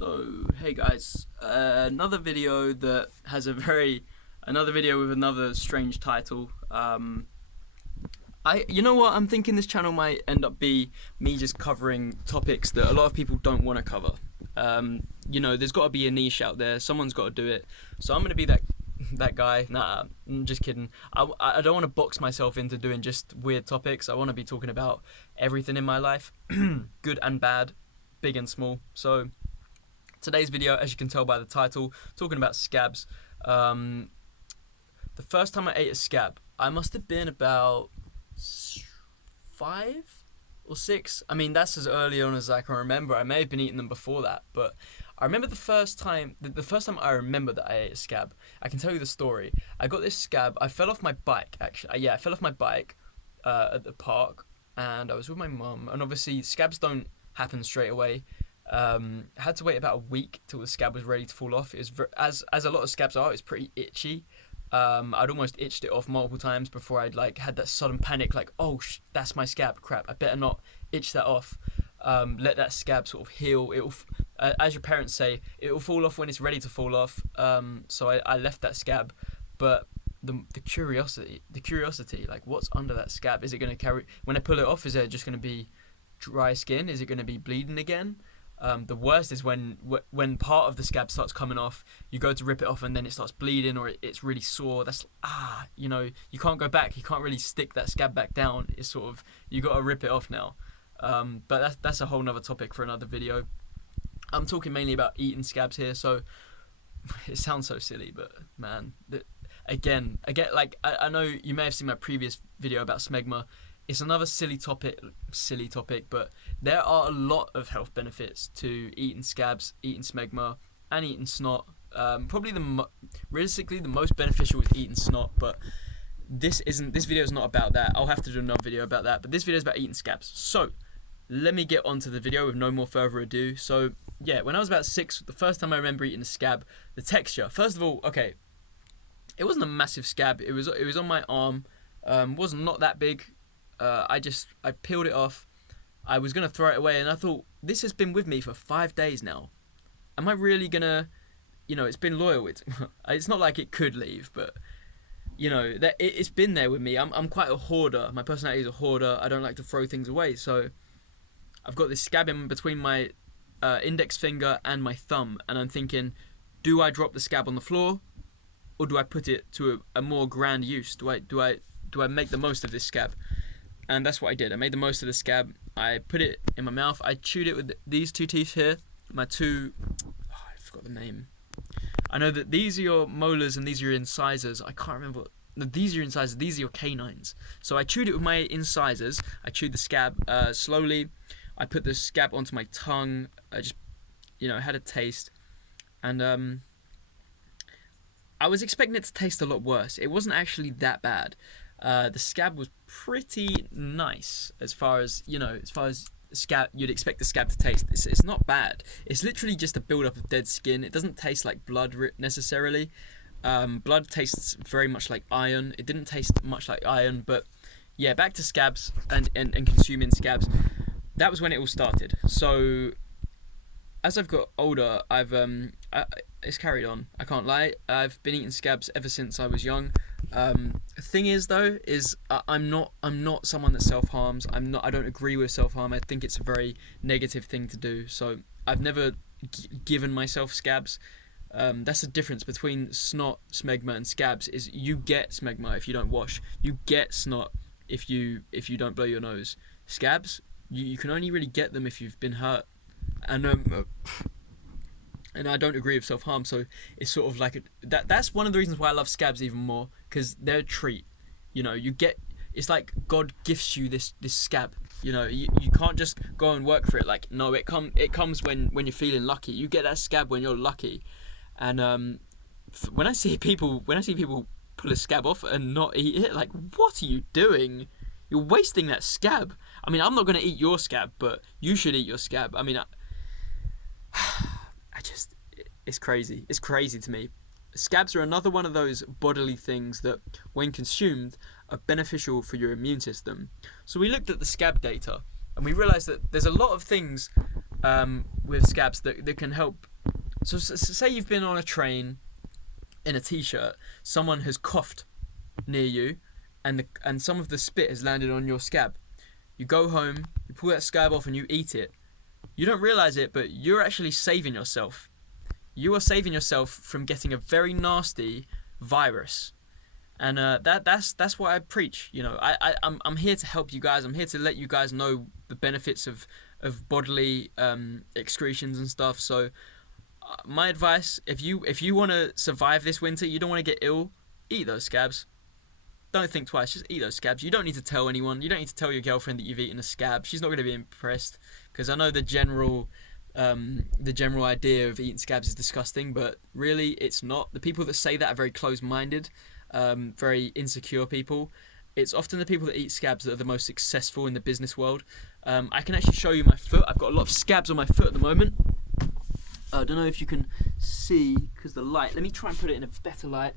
So, hey guys, another video that has another video with another strange title. You know what? I'm thinking this channel might end up be me just covering topics that a lot of people don't want to cover. There's got to be a niche out there. Someone's got to do it. So I'm gonna be that guy. Nah, I'm just kidding. I don't want to box myself into doing just weird topics. I want to be talking about everything in my life, good and bad, big and small. So today's video, as you can tell by the title, talking about scabs. The first time I ate a scab, I must have been about 5 or 6. I mean, that's as early on as I can remember. I may have been eating them before that, but I remember the first time I remember that I ate a scab. I can tell you the story. I got this scab. I fell off my bike, actually. I fell off my bike at the park, and I was with my mum. And obviously, scabs don't happen straight away. I had to wait about a week till the scab was ready to fall off. It was as a lot of scabs are, it's pretty itchy. I'd almost itched it off multiple times before I'd had that sudden panic, that's my scab, crap, I better not itch that off. Let that scab sort of heal. It'll, as your parents say, it will fall off when it's ready to fall off. So I left that scab, but the curiosity, like, what's under that scab? Is it going to carry, when I pull it off, is there just going to be dry skin? Is it going to be bleeding again? The worst is when part of the scab starts coming off, you go to rip it off and then it starts bleeding, or it's really sore. That's, you can't go back. You can't really stick that scab back down. It's sort of, you got to rip it off now. But that's a whole nother topic for another video. I'm talking mainly about eating scabs here, so it sounds so silly, but man, again, I know you may have seen my previous video about smegma. It's another silly topic, but there are a lot of health benefits to eating scabs, eating smegma, and eating snot. Probably realistically the most beneficial is eating snot, but this video is not about that. I'll have to do another video about that, but this video is about eating scabs. So let me get onto the video with no more further ado. So yeah, when I was about 6, the first time I remember eating a scab, the texture. First of all, okay, it wasn't a massive scab. It was on my arm. Was not that big. I peeled it off. I was going to throw it away, and I thought, this has been with me for 5 days now. Am I really going to, it's been loyal. It's not like it could leave, but, that it's been there with me. I'm quite a hoarder. My personality is a hoarder. I don't like to throw things away, so I've got this scab in between my index finger and my thumb, and I'm thinking, do I drop the scab on the floor, or do I put it to a more grand use? Do I make the most of this scab? And that's what I did. I made the most of the scab. I put it in my mouth. I chewed it with these 2 teeth here. My 2... I forgot the name. I know that these are your molars and these are your incisors. I can't remember. No, these are your incisors. These are your canines. So I chewed it with my incisors. I chewed the scab slowly. I put the scab onto my tongue. I just, had a taste. And I was expecting it to taste a lot worse. It wasn't actually that bad. The scab was pretty nice as far as scab you'd expect the scab to taste. It's not bad. It's literally just a build up of dead skin. It doesn't taste like blood necessarily. Blood tastes very much like iron. It didn't taste much like iron, but yeah, back to scabs and consuming scabs. That was when it all started. So as I've got older, it's carried on. I can't lie. I've been eating scabs ever since I was young. Thing is though, I'm not someone that self-harms. I don't agree with self-harm. I think it's a very negative thing to do. So I've never given myself scabs. That's the difference between snot, smegma, and scabs. Is you get smegma if you don't wash. You get snot if you don't blow your nose. Scabs, you can only really get them if you've been hurt. And I don't agree with self-harm, so it's sort of like that's one of the reasons why I love scabs even more, because they're a treat. It's like God gifts you this scab. You can't just go and work for it. Like, no, it comes when you're feeling lucky. You get that scab when you're lucky. And when I see people pull a scab off and not eat it, like, what are you doing? You're wasting that scab. I mean, I'm not gonna eat your scab, but you should eat your scab. I mean, it's crazy. It's crazy to me. Scabs are another one of those bodily things that, when consumed, are beneficial for your immune system. So we looked at the scab data, and we realised that there's a lot of things with scabs that can help So say you've been on a train in a t-shirt, someone has coughed near you, and some of the spit has landed on your scab. You go home, you pull that scab off and you eat it. You don't realize it, but you're actually saving yourself. You are saving yourself from getting a very nasty virus. And that's what I preach. You know, I'm here to help you guys. I'm here to let you guys know the benefits of bodily excretions and stuff. So my advice, if you want to survive this winter, you don't want to get ill, eat those scabs. Don't think twice, just eat those scabs. You don't need to tell anyone. You don't need to tell your girlfriend that you've eaten a scab. She's not going to be impressed, because I know the general idea of eating scabs is disgusting, but really it's not. The people that say that are very close-minded, very insecure people. It's often the people that eat scabs that are the most successful in the business world. I can actually show you my foot. I've got a lot of scabs on my foot at the moment. I don't know if you can see because the light. Let me try and put it in a better light.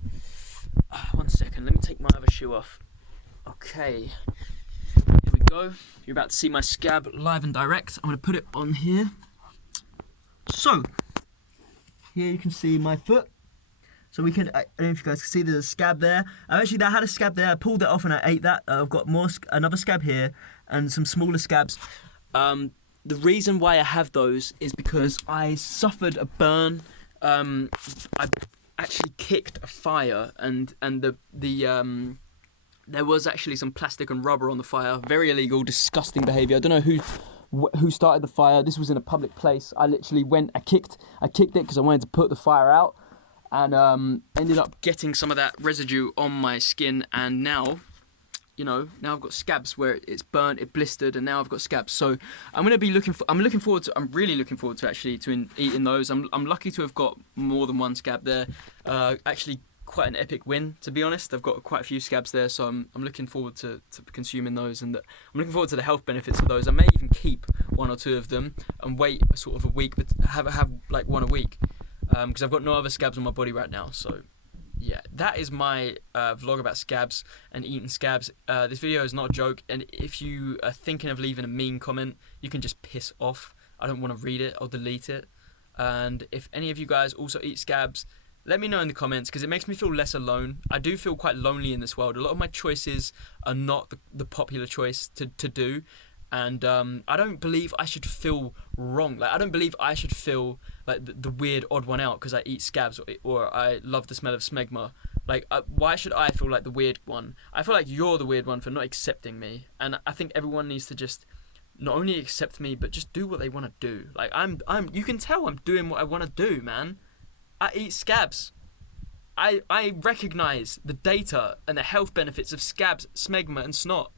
1 second, let me take my other shoe off. Okay, here we go. You're about to see my scab live and direct. I'm going to put it on here. So, here you can see my foot. So I don't know if you guys can see there's a scab there. I had a scab there, I pulled it off and I ate that. I've got another scab here and some smaller scabs. The reason why I have those is because I suffered a burn. I actually kicked a fire and there was actually some plastic and rubber on the fire. Very illegal, disgusting behaviour. I don't know who started the fire. This was in a public place. I literally I kicked it because I wanted to put the fire out, and ended up getting some of that residue on my skin, and now I've got scabs where it's burnt, it blistered, and now I've got scabs. So I'm really looking forward to actually eating those. I'm lucky to have got more than one scab there. Actually, quite an epic win, to be honest. I've got quite a few scabs there, so I'm looking forward to consuming those, and I'm looking forward to the health benefits of those. I may even keep one or two of them and wait sort of a week, but have like one a week, because I've got no other scabs on my body right now. So yeah, that is my vlog about scabs and eating scabs. This video is not a joke, and if you are thinking of leaving a mean comment, you can just piss off. I don't want to read it. I'll delete it. And if any of you guys also eat scabs, let me know in the comments, because it makes me feel less alone. I do feel quite lonely in this world. A lot of my choices are not the popular choice to do, and I don't believe I should feel wrong. Like, I don't believe I should feel like the weird odd one out because I eat scabs or I love the smell of smegma. Like, why should I feel like the weird one? I feel like you're the weird one for not accepting me, and I think everyone needs to just not only accept me but just do what they want to do. Like, you can tell I'm doing what I want to do, man. I eat scabs. I recognise the data and the health benefits of scabs, smegma and snot.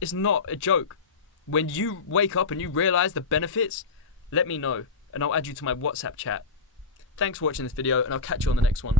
It's not a joke. When you wake up and you realise the benefits, let me know and I'll add you to my WhatsApp chat. Thanks for watching this video, and I'll catch you on the next one.